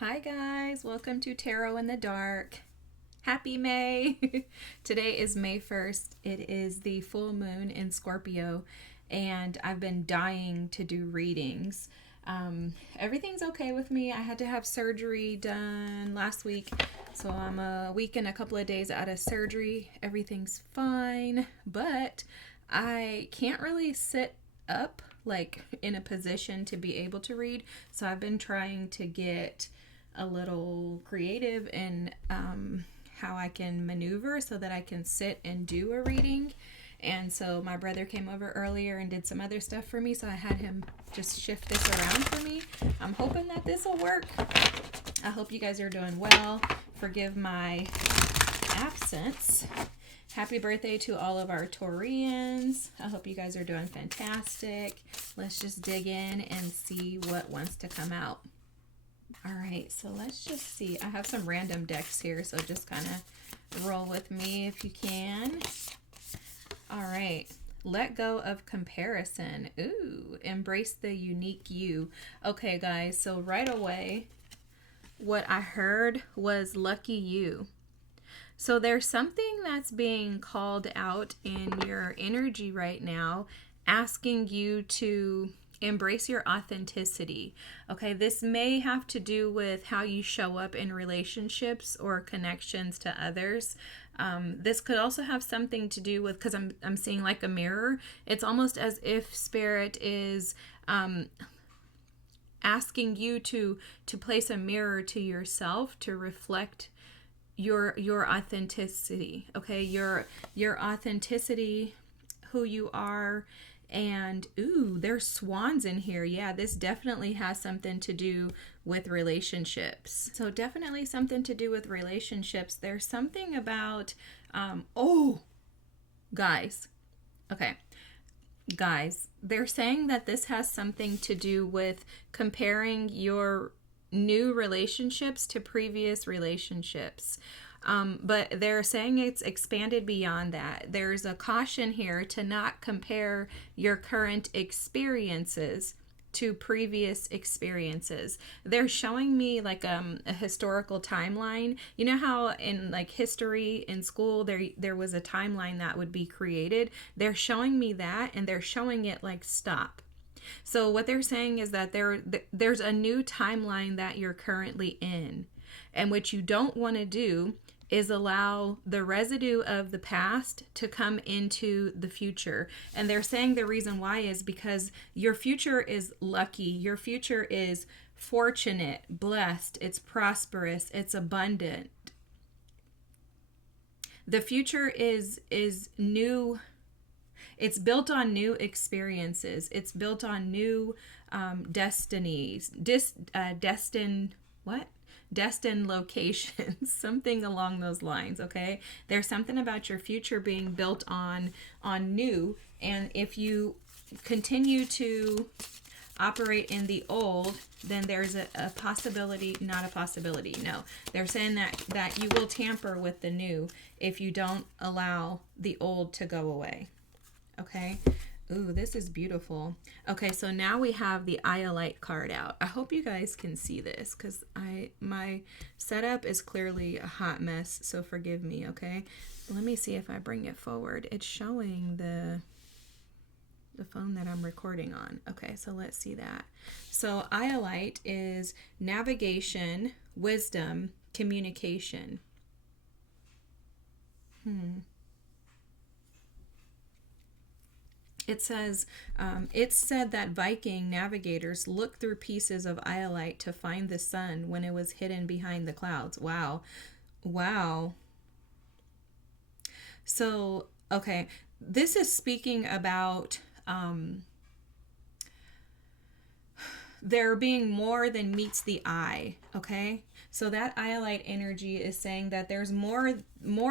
Hi guys, welcome to Tarot in the Dark. Happy May! Today is May 1st. It is the full moon in Scorpio, and I've been dying to do readings. Everything's okay with me. I had to have surgery done last week, so I'm a week and a couple of days out of surgery. Everything's fine, but I can't really sit up like in a position to be able to read, so I've been trying to get a little creative in how I can maneuver so that I can sit and do a reading. And so my brother came over earlier and did some other stuff for me, so I had him just shift this around for me. I'm hoping that this will work. I hope you guys are doing well. Forgive my absence. Happy birthday to all of our Taurians. I hope you guys are doing fantastic. Let's just dig in and see what wants to come out. All right, so let's just see. I have some random decks here, so just kind of roll with me if you can. All right, let go of comparison. Ooh, embrace the unique you. Okay, guys, so right away, what I heard was lucky you. So there's something that's being called out in your energy right now, asking you to embrace your authenticity. Okay, this may have to do with how you show up in relationships or connections to others. This could also have something to do with, because I'm seeing like a mirror. It's almost as if Spirit is asking you to place a mirror to yourself to reflect your authenticity. Okay, your authenticity, who you are. And ooh, there's swans in here. Yeah, this definitely has something to do with relationships. So definitely something to do with relationships. There's something about guys. Okay. Guys, they're saying that this has something to do with comparing your new relationships to previous relationships. But they're saying it's expanded beyond that. There's a caution here to not compare your current experiences to previous experiences. They're showing me like a historical timeline. You know how in like history in school there was a timeline that would be created? They're showing me that, and they're showing it like stop. So what they're saying is that there's a new timeline that you're currently in. And what you don't want to do is allow the residue of the past to come into the future. And they're saying the reason why is because your future is lucky. Your future is fortunate, blessed, it's prosperous, it's abundant. The future is new. It's built on new experiences. It's built on new destinies. Destined locations, something along those lines. Okay, there's something about your future being built on new, and if you continue to operate in the old, then there's a possibility, not a possibility, no, they're saying that you will tamper with the new if you don't allow the old to go away. Okay. Ooh, this is beautiful. Okay, so now we have the Iolite card out. I hope you guys can see this because my setup is clearly a hot mess, so forgive me, okay? Let me see if I bring it forward. It's showing the phone that I'm recording on. Okay, so let's see that. So Iolite is navigation, wisdom, communication. It says, it's said that Viking navigators looked through pieces of iolite to find the sun when it was hidden behind the clouds. Wow. Wow. So, okay, this is speaking about there being more than meets the eye, okay? So that iolite energy is saying that there's more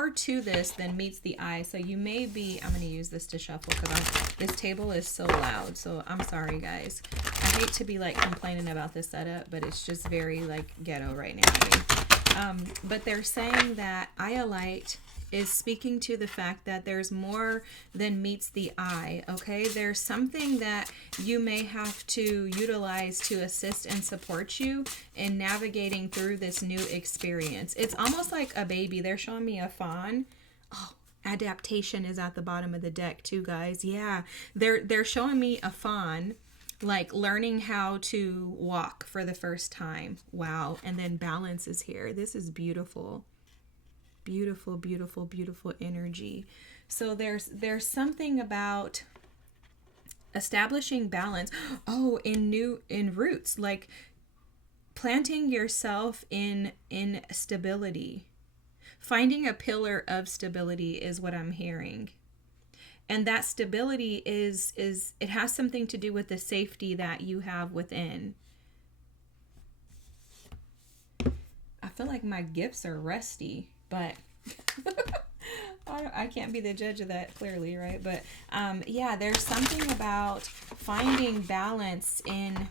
to this than meets the eye. So you may be, I'm going to use this to shuffle because this table is so loud. So I'm sorry, guys. I hate to be like complaining about this setup, but it's just very like ghetto right now. But they're saying that iolite is speaking to the fact that there's more than meets the eye, okay? There's something that you may have to utilize to assist and support you in navigating through this new experience. It's almost like a baby. They're showing me a fawn. Oh, adaptation is at the bottom of the deck too, guys. Yeah, they're showing me a fawn, like learning how to walk for the first time. Wow. And then balance is here. This is beautiful. Beautiful, beautiful, beautiful energy. So there's something about establishing balance. Oh, in roots, like planting yourself in stability. Finding a pillar of stability is what I'm hearing. And that stability is it has something to do with the safety that you have within. I feel like my gifts are rusty, but I can't be the judge of that clearly, right? But yeah, there's something about finding balance in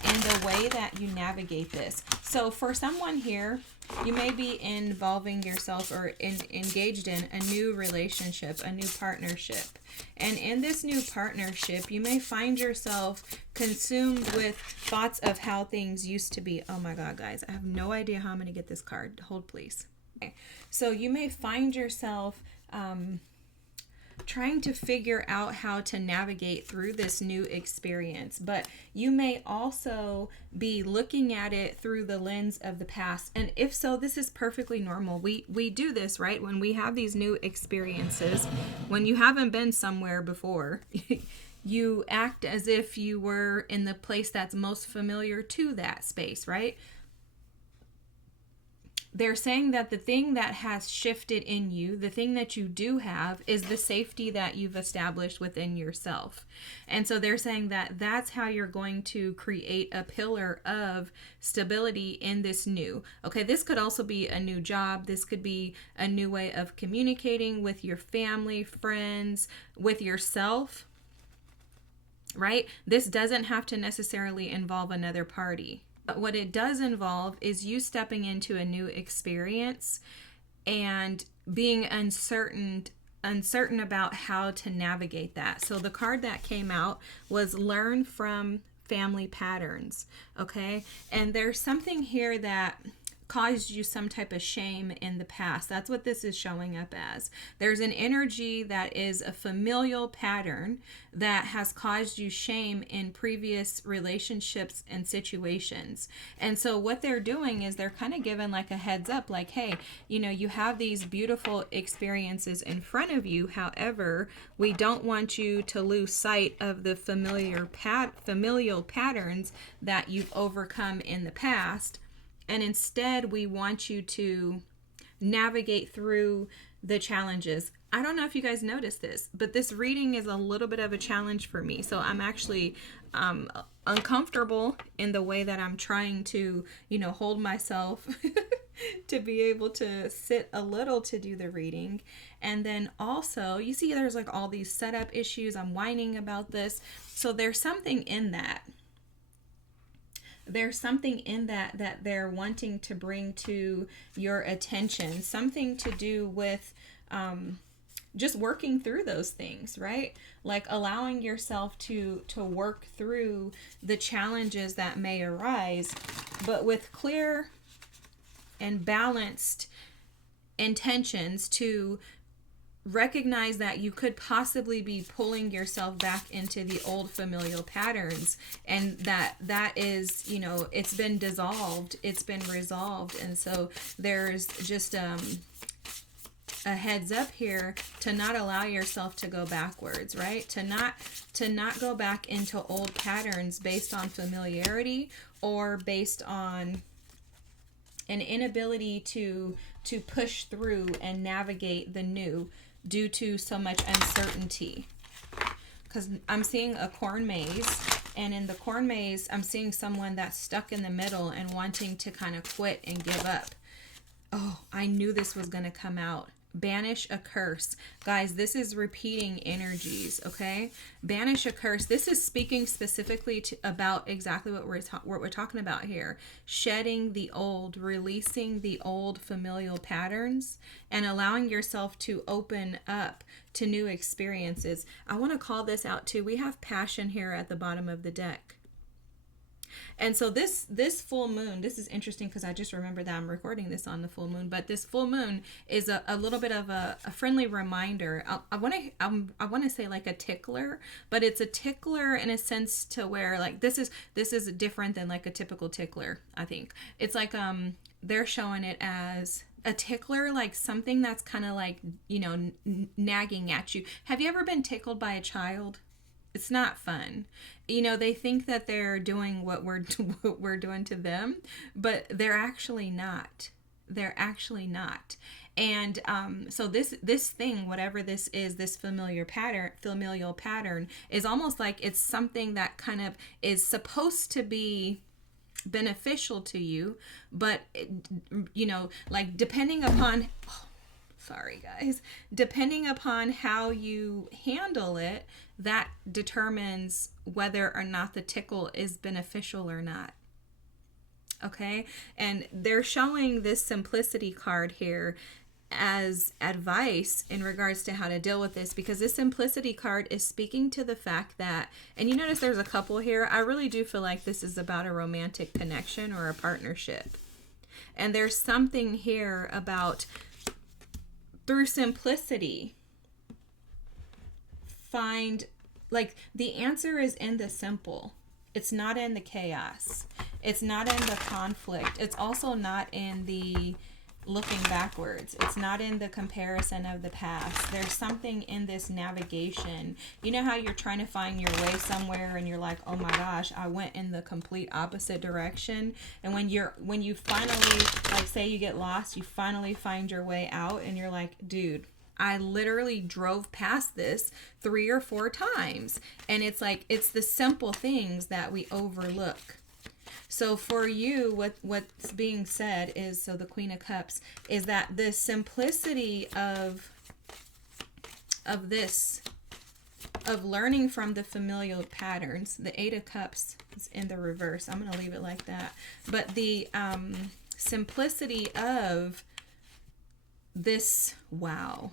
the way that you navigate this. So for someone here, you may be involving yourself or engaged in a new relationship, a new partnership. And in this new partnership, you may find yourself consumed with thoughts of how things used to be. Oh my God, guys, I have no idea how I'm going to get this card. Hold, please. Okay. So you may find yourself trying to figure out how to navigate through this new experience, but you may also be looking at it through the lens of the past. And if so, this is perfectly normal. We do this, right? When we have these new experiences, when you haven't been somewhere before, you act as if you were in the place that's most familiar to that space, right? They're saying that the thing that has shifted in you, the thing that you do have, is the safety that you've established within yourself. And so they're saying that that's how you're going to create a pillar of stability in this new. Okay, this could also be a new job. This could be a new way of communicating with your family, friends, with yourself, right? This doesn't have to necessarily involve another party. But what it does involve is you stepping into a new experience and being uncertain about how to navigate that. So the card that came out was learn from family patterns, okay? And there's something here that caused you some type of shame in the past. That's what this is showing up as. There's an energy that is a familial pattern that has caused you shame in previous relationships and situations. And so what they're doing is they're kind of giving like a heads up, like, hey, you know, you have these beautiful experiences in front of you. However, we don't want you to lose sight of the familial patterns that you've overcome in the past. And instead, we want you to navigate through the challenges. I don't know if you guys noticed this, but this reading is a little bit of a challenge for me. So I'm actually uncomfortable in the way that I'm trying to, you know, hold myself to be able to sit a little to do the reading. And then also, you see there's like all these setup issues. I'm whining about this. So there's something in that. There's something in that they're wanting to bring to your attention, something to do with just working through those things, right? Like allowing yourself to work through the challenges that may arise, but with clear and balanced intentions to recognize that you could possibly be pulling yourself back into the old familial patterns, and that is, you know, it's been dissolved, it's been resolved. And so there's just a heads up here to not allow yourself to go backwards, right? To not go back into old patterns based on familiarity or based on an inability to push through and navigate the new due to so much uncertainty. Because I'm seeing a corn maze, and in the corn maze, I'm seeing someone that's stuck in the middle and wanting to kind of quit and give up. Oh, I knew this was going to come out. banish a curse. Guys, this is repeating energies, okay? Banish a curse. This is speaking specifically about exactly what we're talking about here. Shedding the old, releasing the old familial patterns, and allowing yourself to open up to new experiences. I want to call this out too. We have passion here at the bottom of the deck. And so this full moon, this is interesting because I just remember that I'm recording this on the full moon, but this full moon is a little bit of a friendly reminder. I want to say like a tickler, but it's a tickler in a sense to where like this is different than like a typical tickler. I think it's like they're showing it as a tickler, like something that's kind of like, you know, nagging at you. Have you ever been tickled by a child? It's not fun. You know, they think that they're doing what we're doing to them, but they're actually not. They're actually not. And so this thing, whatever this is, this familial pattern is almost like it's something that kind of is supposed to be beneficial to you, but you know, like depending upon sorry guys, depending upon how you handle it, that determines whether or not the tickle is beneficial or not. Okay? And they're showing this simplicity card here as advice in regards to how to deal with this, because this simplicity card is speaking to the fact that, and you notice there's a couple here, I really do feel like this is about a romantic connection or a partnership. And there's something here about through simplicity, find, like, the answer is in the simple. It's not in the chaos. It's not in the conflict. It's also not in the looking backwards. It's not in the comparison of the past. There's something in this navigation. You know how you're trying to find your way somewhere and you're like, oh my gosh, I went in the complete opposite direction. And when you finally, like, say you get lost, you finally find your way out and you're like, dude, I literally drove past this 3 or 4 times. And it's like, it's the simple things that we overlook. So for you, what's being said is, so the Queen of Cups, is that the simplicity of this, of learning from the familial patterns, the 8 of Cups is in the reverse. I'm going to leave it like that. But the simplicity of this, wow,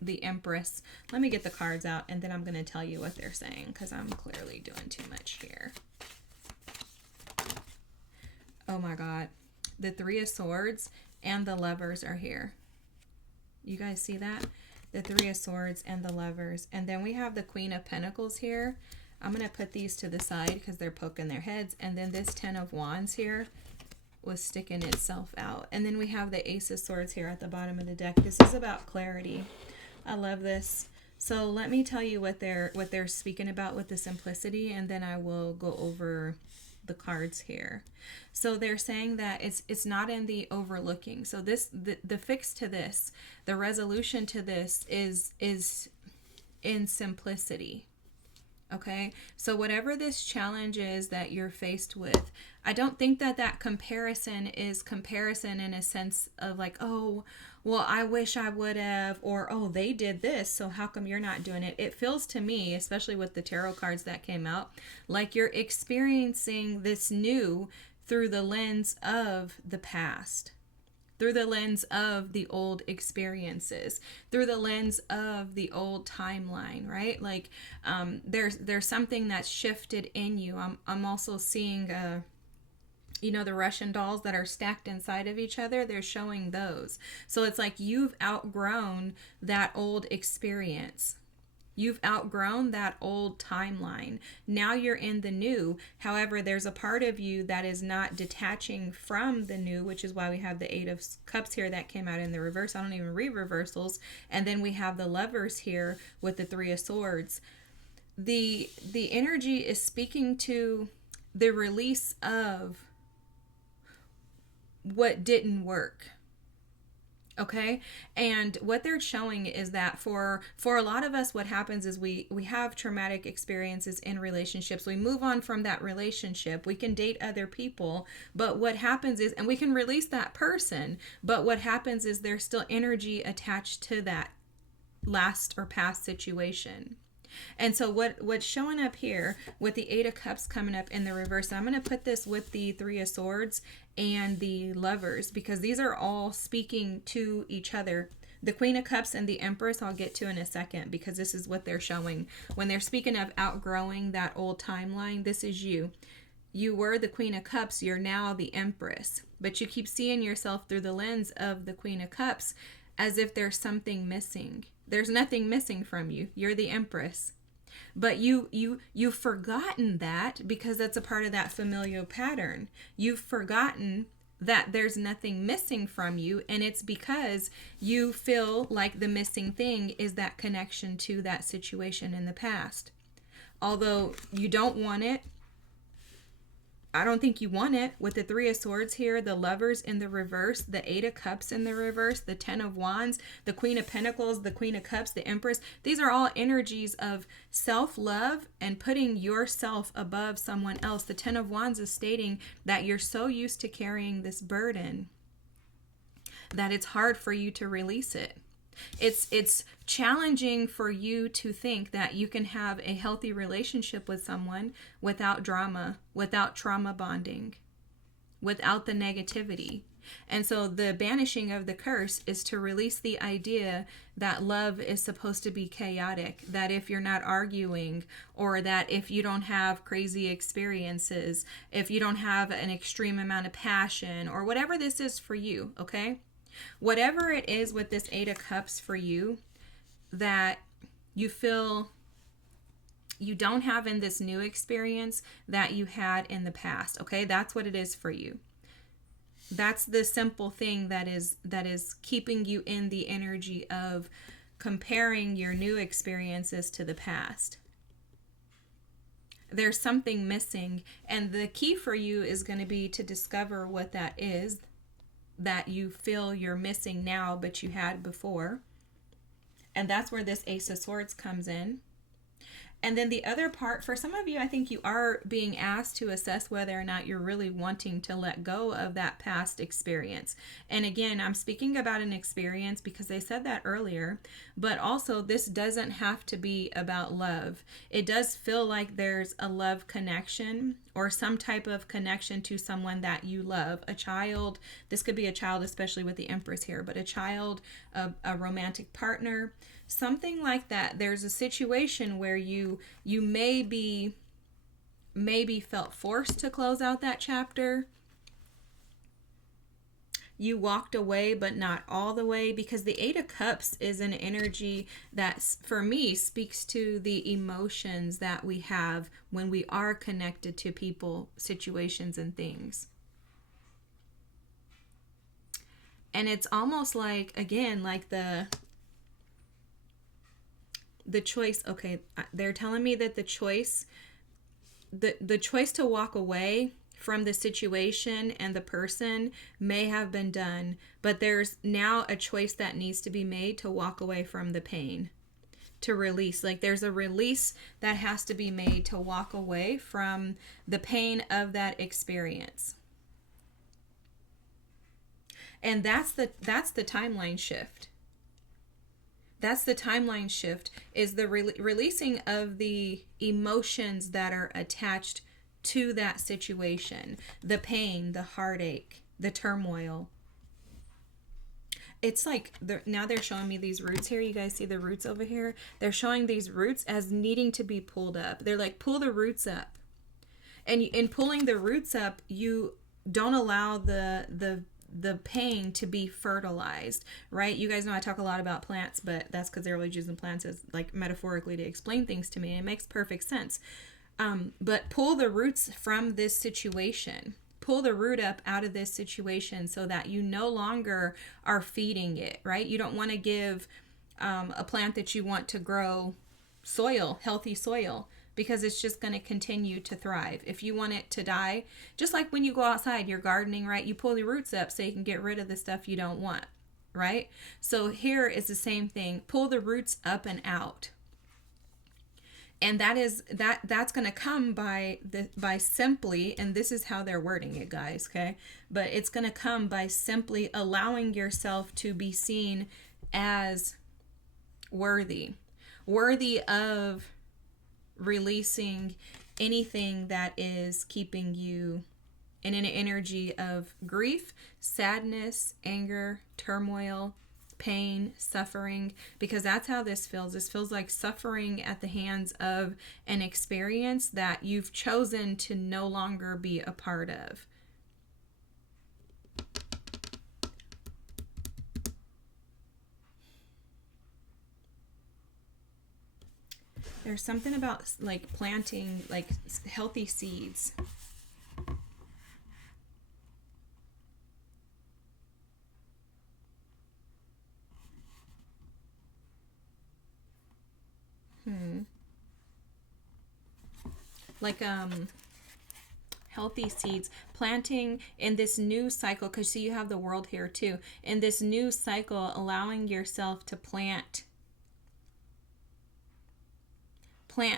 the Empress. Let me get the cards out and then I'm going to tell you what they're saying because I'm clearly doing too much here. Oh my God. The 3 of Swords and the Lovers are here. You guys see that? The 3 of Swords and the Lovers. And then we have the Queen of Pentacles here. I'm going to put these to the side because they're poking their heads. And then this 10 of Wands here was sticking itself out. And then we have the Ace of Swords here at the bottom of the deck. This is about clarity. I love this. So let me tell you what they're speaking about with the simplicity, and then I will go over the cards here. So they're saying that it's not in the overlooking. So this the fix to this, the resolution to this is in simplicity. Okay, so whatever this challenge is that you're faced with, I don't think that comparison is comparison in a sense of like, oh, well, I wish I would have, or, oh, they did this, so how come you're not doing it? It feels to me, especially with the tarot cards that came out, like you're experiencing this new through the lens of the past, through the lens of the old experiences, through the lens of the old timeline, right? Like there's something that's shifted in you. I'm also seeing you know, the Russian dolls that are stacked inside of each other, they're showing those. So it's like you've outgrown that old experience. You've outgrown that old timeline. Now you're in the new. However, there's a part of you that is not detaching from the new, which is why we have the 8 of Cups here that came out in the reverse. I don't even read reversals. And then we have the Lovers here with the 3 of Swords. The energy is speaking to the release of what didn't work. Okay. And what they're showing is that for a lot of us, what happens is we have traumatic experiences in relationships. We move on from that relationship. We can date other people, but what happens is, and we can release that person, but what happens is there's still energy attached to that last or past situation. And so what's showing up here with the Eight of Cups coming up in the reverse, and I'm going to put this with the Three of Swords and the Lovers, because these are all speaking to each other. The Queen of Cups and the Empress I'll get to in a second, because this is what they're showing. When they're speaking of outgrowing that old timeline, this is you. You were the Queen of Cups, you're now the Empress. But you keep seeing yourself through the lens of the Queen of Cups as if there's something missing. There's nothing missing from you. You're the Empress. But you've forgotten that, because that's a part of that familial pattern. You've forgotten that there's nothing missing from you, and it's because you feel like the missing thing is that connection to that situation in the past. Although you don't want it, I don't think you want it. With the Three of Swords here, the Lovers in the reverse, the Eight of Cups in the reverse, the Ten of Wands, the Queen of Pentacles, the Queen of Cups, the Empress. These are all energies of self-love and putting yourself above someone else. The Ten of Wands is stating that you're so used to carrying this burden that it's hard for you to release it. It's challenging for you to think that you can have a healthy relationship with someone without drama, without trauma bonding, without the negativity. And so the banishing of the curse is to release the idea that love is supposed to be chaotic, that if you're not arguing, or that if you don't have crazy experiences, if you don't have an extreme amount of passion, or whatever this is for you, okay? Whatever it is with this Eight of Cups for you that you feel you don't have in this new experience that you had in the past, okay? That's what it is for you. That's the simple thing that is keeping you in the energy of comparing your new experiences to the past. There's something missing, and the key for you is going to be to discover what that is that you feel you're missing now but you had before. And that's where this Ace of Swords comes in. And then the other part, for some of you, I think you are being asked to assess whether or not you're really wanting to let go of that past experience. And again, I'm speaking about an experience because they said that earlier, but also this doesn't have to be about love. It does feel like there's a love connection or some type of connection to someone that you love. A child, this could be a child, especially with the Empress here, but a child, a romantic partner, something like that. There's a situation where you maybe felt forced to close out that chapter. You walked away, but not all the way, because the Eight of Cups is an energy that, for me, speaks to the emotions that we have when we are connected to people, situations, and things. And it's almost like, again, like the choice. Okay, they're telling me that the choice to walk away from the situation and the person may have been done, but there's now a choice that needs to be made to walk away from the pain, to release. Like there's a release that has to be made to walk away from the pain of that experience. And that's the timeline shift. That's the timeline shift, is the releasing of the emotions that are attached to that situation. The pain, the heartache, the turmoil. It's like, now they're showing me these roots here. You guys see the roots over here? They're showing these roots as needing to be pulled up. They're like, pull the roots up. And in pulling the roots up, you don't allow the pain to be fertilized, right? You guys know I talk a lot about plants, but that's because they're always using plants as like metaphorically to explain things to me, and it makes perfect sense. But pull the roots from this situation. Pull the root up out of this situation so that you no longer are feeding it, right? You don't want to give a plant that you want to grow soil, healthy soil, because it's just going to continue to thrive. If you want it to die, just like when you go outside, you're gardening, right? You pull the roots up so you can get rid of the stuff you don't want. right? So here is the same thing. Pull the roots up and out. And that's going to come by simply, and this is how they're wording it, guys, okay? But it's going to come by simply allowing yourself to be seen as worthy of releasing anything that is keeping you in an energy of grief, sadness, anger, turmoil, pain, suffering, because that's how this feels. This feels like suffering at the hands of an experience that you've chosen to no longer be a part of. There's something about like planting like healthy seeds. Like healthy seeds, planting in this new cycle, because see, you have the world here too. In this new cycle, allowing yourself to plant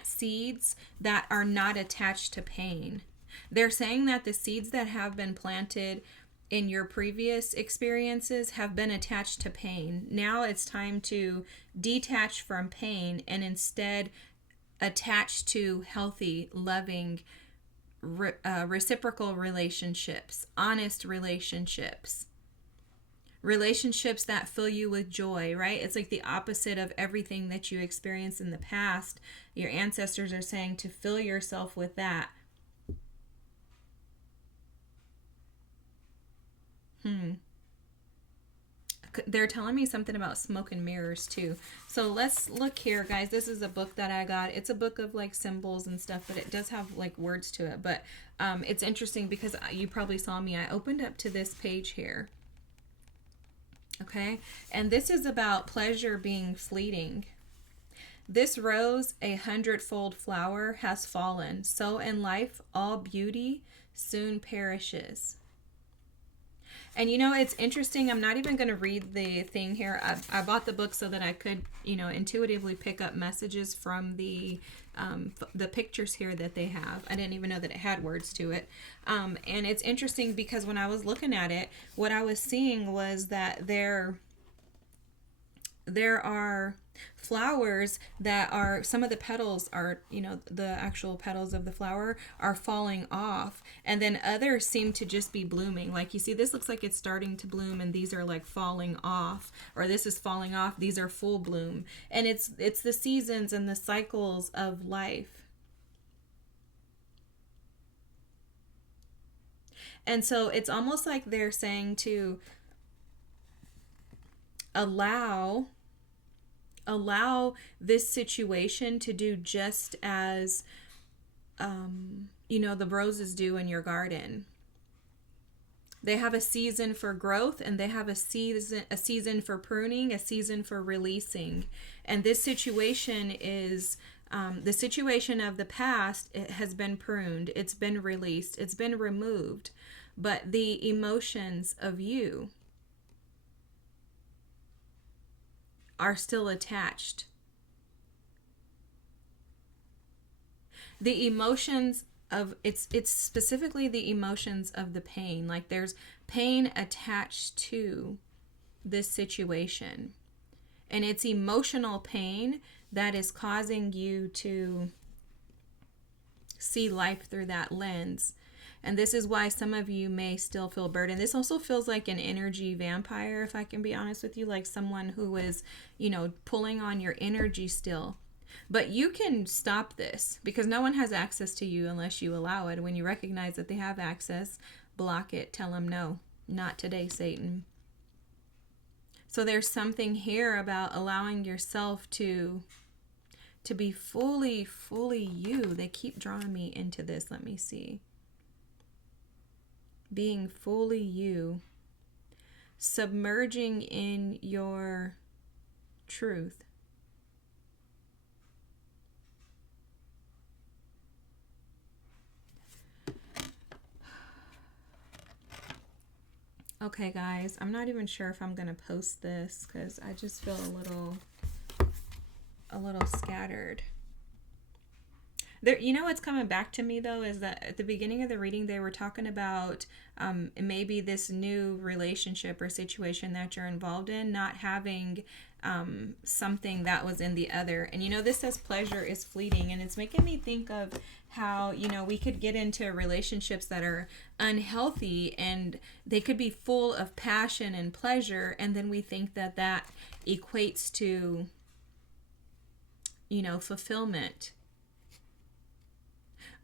seeds that are not attached to pain. They're saying that the seeds that have been planted in your previous experiences have been attached to pain. Now it's time to detach from pain and instead attach to healthy, loving, reciprocal relationships, honest relationships. Relationships that fill you with joy, right? It's like the opposite of everything that you experienced in the past. Your ancestors are saying to fill yourself with that. They're telling me something about smoke and mirrors too. So let's look here, guys. This is a book that I got. It's a book of like symbols and stuff, but it does have like words to it. But it's interesting because you probably saw me. I opened up to this page here. Okay. And this is about pleasure being fleeting. This rose, 100-fold flower, has fallen. So in life, all beauty soon perishes. And you know, it's interesting. I'm not even going to read the thing here. I bought the book so that I could, intuitively pick up messages from the pictures here that they have. I didn't even know that it had words to it. And it's interesting because when I was looking at it, what I was seeing was that there are flowers that are, some of the petals are, the actual petals of the flower are falling off, and then others seem to just be blooming. Like you see, this looks like it's starting to bloom, and these are like falling off, or this is falling off, these are full bloom. And it's the seasons and the cycles of life. And so it's almost like they're saying to allow this situation to do just as the roses do in your garden. They have a season for growth, and they have a season for pruning, a season for releasing. And this situation is the situation of the past. It has been pruned, it's been released, it's been removed, but the emotions of you are still attached. The emotions of it's specifically the emotions of the pain. Like there's pain attached to this situation, and it's emotional pain that is causing you to see life through that lens. And this is why some of you may still feel burdened. This also feels like an energy vampire, if I can be honest with you, like someone who is, pulling on your energy still. But you can stop this because no one has access to you unless you allow it. When you recognize that they have access, block it. Tell them no, not today, Satan. So there's something here about allowing yourself to be fully you. They keep drawing me into this. Let me see. Being fully you, submerging in your truth. Okay, guys, I'm not even sure if I'm gonna post this because I just feel a little scattered. There, you know what's coming back to me though is that at the beginning of the reading they were talking about maybe this new relationship or situation that you're involved in not having something that was in the other. And you know, this says pleasure is fleeting, and it's making me think of how, you know, we could get into relationships that are unhealthy and they could be full of passion and pleasure, and then we think that that equates to, you know, fulfillment.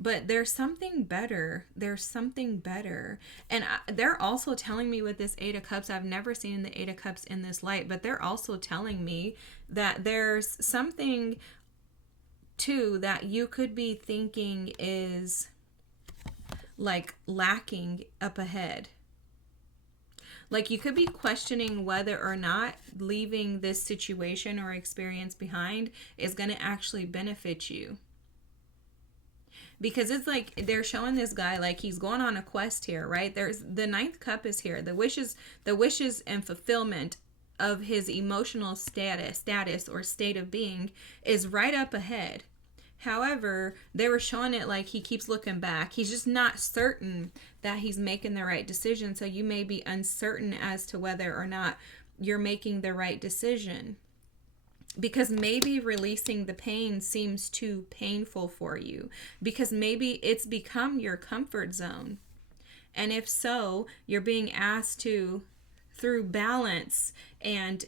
But there's something better. There's something better. And they're also telling me with this Eight of Cups, I've never seen the Eight of Cups in this light, but they're also telling me that there's something too that you could be thinking is like lacking up ahead. Like you could be questioning whether or not leaving this situation or experience behind is going to actually benefit you. Because it's like they're showing this guy like he's going on a quest here, right? There's the ninth cup is here. The wishes and fulfillment of his emotional status or state of being is right up ahead. However, they were showing it like he keeps looking back. He's just not certain that he's making the right decision. So you may be uncertain as to whether or not you're making the right decision. Because maybe releasing the pain seems too painful for you. Because maybe it's become your comfort zone. And if so, you're being asked to, through balance and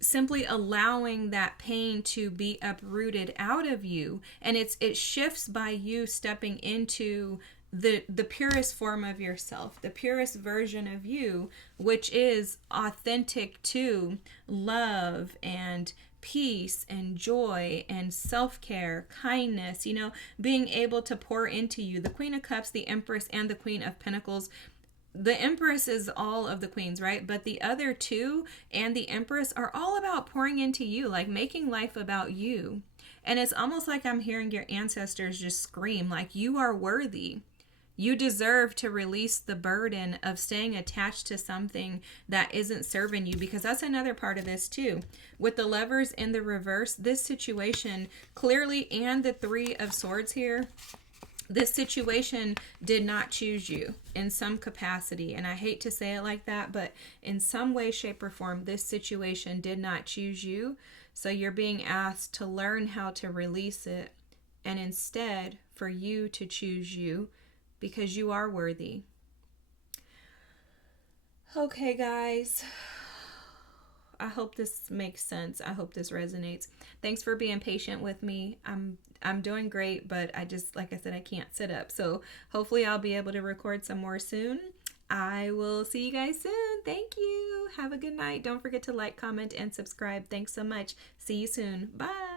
simply allowing that pain to be uprooted out of you, and it shifts by you stepping into the purest form of yourself, the purest version of you, which is authentic to love and peace and joy and self-care, kindness, you know, being able to pour into you. The Queen of Cups, the Empress, and the Queen of Pentacles. The Empress is all of the queens, right? But the other two and the Empress are all about pouring into you, like making life about you. And it's almost like I'm hearing your ancestors just scream, like, you are worthy. You deserve to release the burden of staying attached to something that isn't serving you, because that's another part of this too. With the Lovers in the reverse, this situation clearly, and the Three of Swords here, this situation did not choose you in some capacity. And I hate to say it like that, but in some way, shape, or form, this situation did not choose you. So you're being asked to learn how to release it, and instead for you to choose you, because you are worthy. Okay, guys. I hope this makes sense. I hope this resonates. Thanks for being patient with me. I'm doing great, but I just, like I said, I can't sit up. So hopefully I'll be able to record some more soon. I will see you guys soon. Thank you. Have a good night. Don't forget to like, comment, and subscribe. Thanks so much. See you soon. Bye.